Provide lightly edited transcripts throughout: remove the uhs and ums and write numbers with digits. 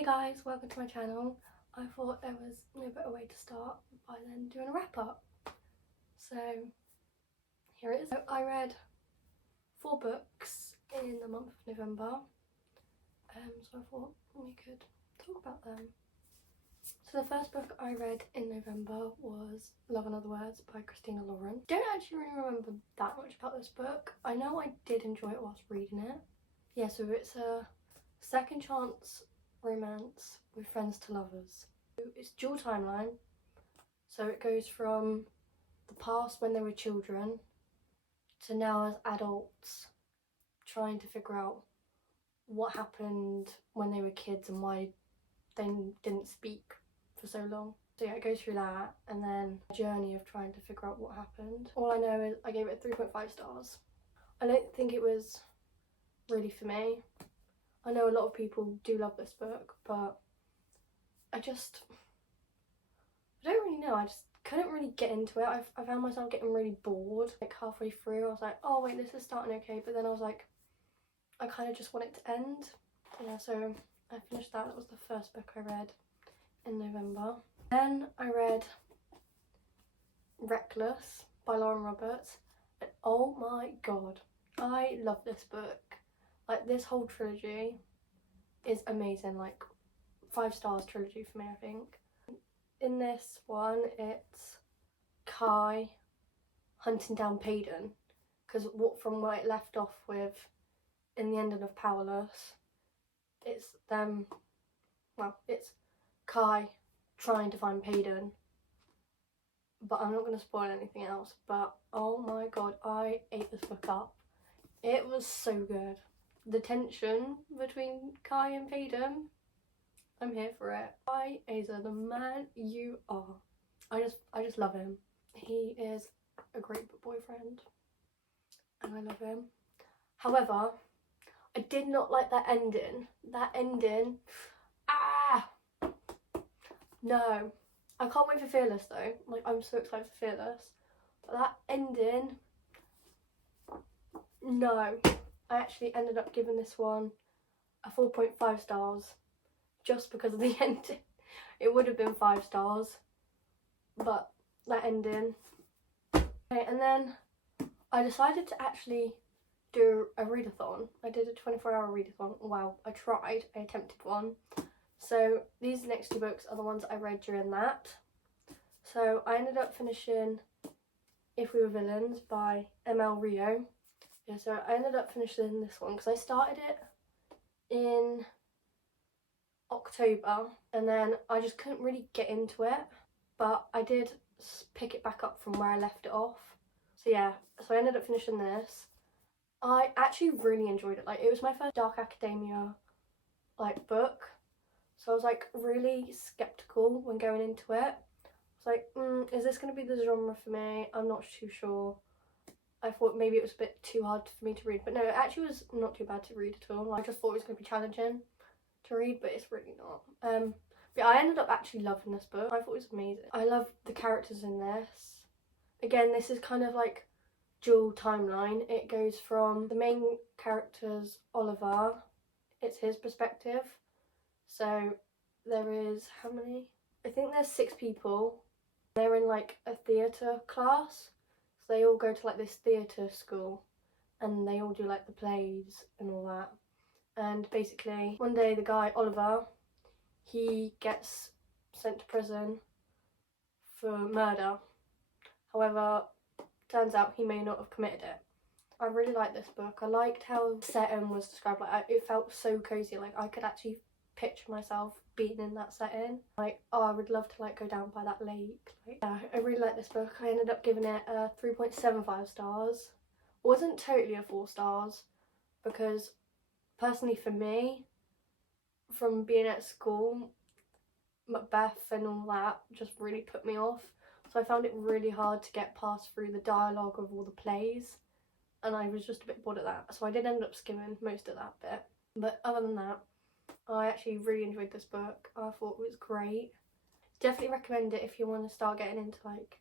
Hey guys, welcome to my channel. I thought there was no better way to start by then doing a wrap up. So here it is. So I read 4 books in the month of November. So I thought we could talk about them. So the first book I read in November was Love and Other Words by Christina Lauren. Don't actually really remember that much about this book. I know I did enjoy it whilst reading it. Yeah, so it's a second chance romance with friends to lovers. It's dual timeline, so it goes from the past when they were children to now as adults trying to figure out what happened when they were kids and why they didn't speak for so long. So yeah, it goes through that and then a journey of trying to figure out what happened. All I know is I gave it 3.5 stars. I don't think it was really for me. I know a lot of people do love this book, but I don't really know. I just couldn't really get into it. I found myself getting really bored. Like halfway through, I was like, oh wait, this is starting okay. But then I was like, I kind of just want it to end. Yeah, so I finished that. That was the first book I read in November. Then I read Reckless by Lauren Roberts. And oh my god, I love this book. Like, this whole trilogy is amazing. Like, 5 stars trilogy for me, I think. In this one, it's Kai hunting down Payden, because from where it left off with in the ending of Powerless, it's them, well, it's Kai trying to find Payden, but I'm not going to spoil anything else. But oh my god, I ate this book up. It was so good. The tension between Kai and Payden, I'm here for it. Kai, Asa, the man you are. I just love him. He is a great boyfriend and I love him. However, I did not like that ending. That ending, no. I can't wait for Fearless though. Like, I'm so excited for Fearless. But that ending, no. I actually ended up giving this one a 4.5 stars just because of the ending. It would have been 5 stars, but that ending. Okay, and then I decided to actually do a readathon. I did a 24-hour readathon. Wow, I attempted one. So these next 2 books are the ones I read during that. So I ended up finishing If We Were Villains by M.L.Rio. Yeah, so I ended up finishing this one because I started it in October and then I just couldn't really get into it, but I did pick it back up from where I left it off. So yeah, so I ended up finishing this. I actually really enjoyed it. Like, it was my first dark academia like book, so I was like really skeptical when going into it. I was like, is this going to be the genre for me? I'm not too sure. I thought maybe it was a bit too hard for me to read, but no, it actually was not too bad to read at all. I just thought it was going to be challenging to read, but it's really not. But yeah, I ended up actually loving this book. I thought it was amazing. I love the characters in this. Again, this is kind of like dual timeline. It goes from the main character's Oliver, it's his perspective. So there is, how many? I think there's 6 people. They're in like a theatre class. So they all go to like this theatre school and they all do like the plays and all that. And basically one day the guy, Oliver, he gets sent to prison for murder. However, turns out he may not have committed it. I really liked this book. I liked how the setting was described. Like, it felt so cozy. Like, I could actually picture myself being in that setting. Like, oh, I would love to like go down by that lake. Like, yeah, I really liked this book. I ended up giving it a 3.75 stars. It wasn't totally a 4 stars because personally for me, from being at school, Macbeth and all that just really put me off. So I found it really hard to get past through the dialogue of all the plays, and I was just a bit bored of that. So I did end up skimming most of that bit. But other than that, I actually really enjoyed this book. I thought it was great. Definitely recommend it if you want to start getting into like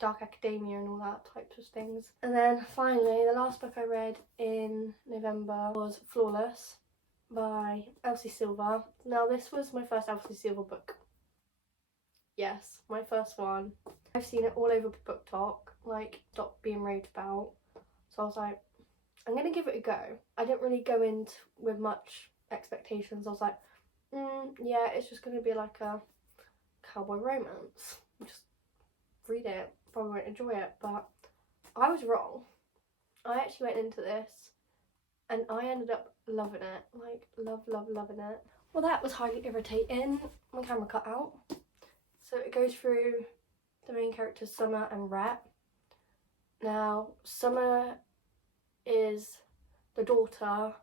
dark academia and all that types of things. And then finally, the last book I read in November was Flawless by Elsie Silver. Now this was my first Elsie Silver book. Yes, my first one. I've seen it all over Book Talk, like being raved about. So I was like, I'm gonna give it a go. I didn't really go in with much expectations. I was like, yeah, it's just gonna be like a cowboy romance. Just read it, probably won't enjoy it, but I was wrong. I actually went into this and I ended up loving it, like loving it. Well, that was highly irritating. My camera cut out. So it goes through the main characters Summer and Rhett. Now Summer is the daughter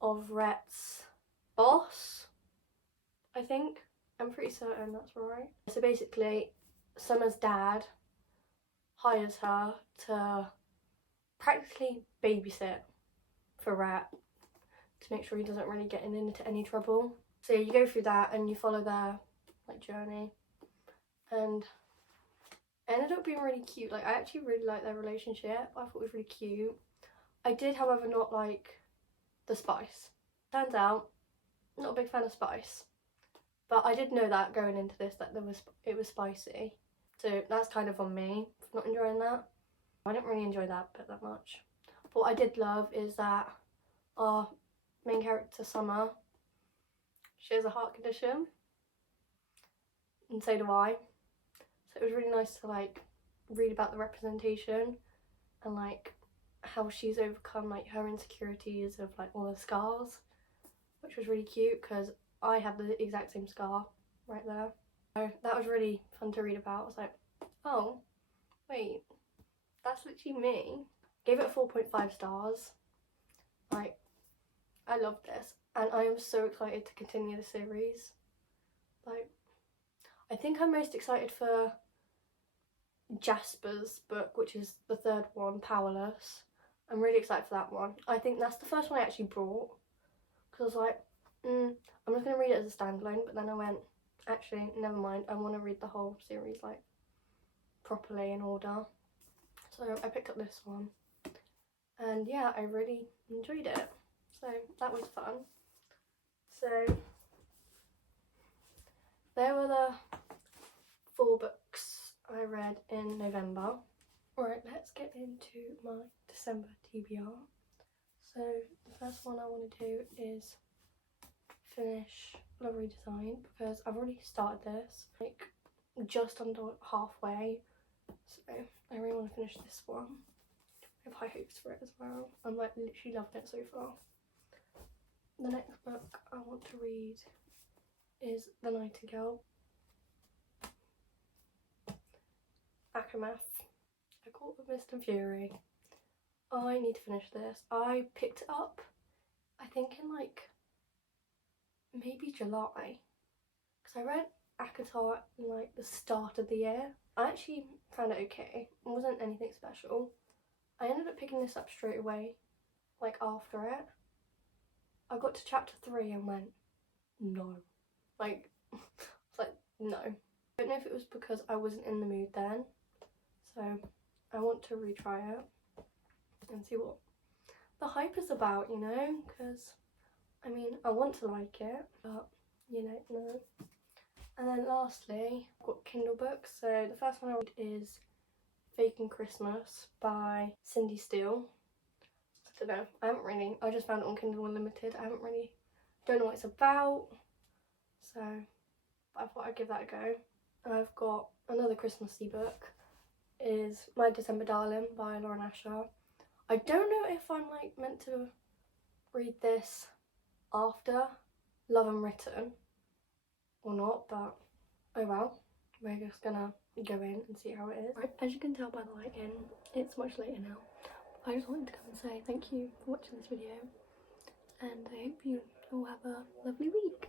of Rhett's boss, I think. I'm pretty certain that's right. So basically Summer's dad hires her to practically babysit for Rhett to make sure he doesn't really get into any trouble. So you go through that and you follow their like journey, and it ended up being really cute. Like I actually really liked their relationship. I thought it was really cute. I did, however, not like the spice. Turns out, not a big fan of spice, but I did know that going into this that it was spicy. So that's kind of on me for not enjoying that. I didn't really enjoy that bit that much. But what I did love is that our main character Summer, she has a heart condition, and so do I. So it was really nice to like read about the representation and like how she's overcome like her insecurities of like all the scars, which was really cute because I have the exact same scar right there. So that was really fun to read about. I was like, oh wait, that's literally me. Gave it 4.5 stars. Like, I love this and I am so excited to continue the series. Like, I think I'm most excited for Jasper's book, which is the third one, Powerless. I'm really excited for that one. I think that's the first one I actually brought because I was like, I'm just going to read it as a standalone, but then I went, actually, never mind, I want to read the whole series like properly in order. So I picked up this one and yeah, I really enjoyed it. So that was fun. So there were the 4 books I read in November. Alright, let's get into my December TBR. So the first one I want to do is finish Redesigned because I've already started this, like just under halfway. So I really want to finish this one. I have high hopes for it as well. I'm like literally loving it so far. The next book I want to read is The Nightingale. Aftermath. A Court of Mist and Fury. I need to finish this. I picked it up, I think in like maybe July, because I read ACOTAR in like the start of the year. I actually found it okay. It wasn't anything special. I ended up picking this up straight away, like after it. I got to chapter 3 and went, no. Like, I was like, no. I don't know if it was because I wasn't in the mood then, so I want to retry it and see what the hype is about, you know, because I mean, I want to like it, but you know, no. And then lastly, I've got Kindle books. So the first one I read is Faking Christmas by Cindy Steele. I don't know, I just found it on Kindle Unlimited. Don't know what it's about, so I thought I'd give that a go. And I've got another Christmassy book, is My December Darling by Lauren Asher. I don't know if I'm like meant to read this after Love Unwritten or not, but oh well, we're just gonna go in and see how it is. Right, as you can tell by the lighting, it's much later now. I just wanted to come and say thank you for watching this video, and I hope you all have a lovely week.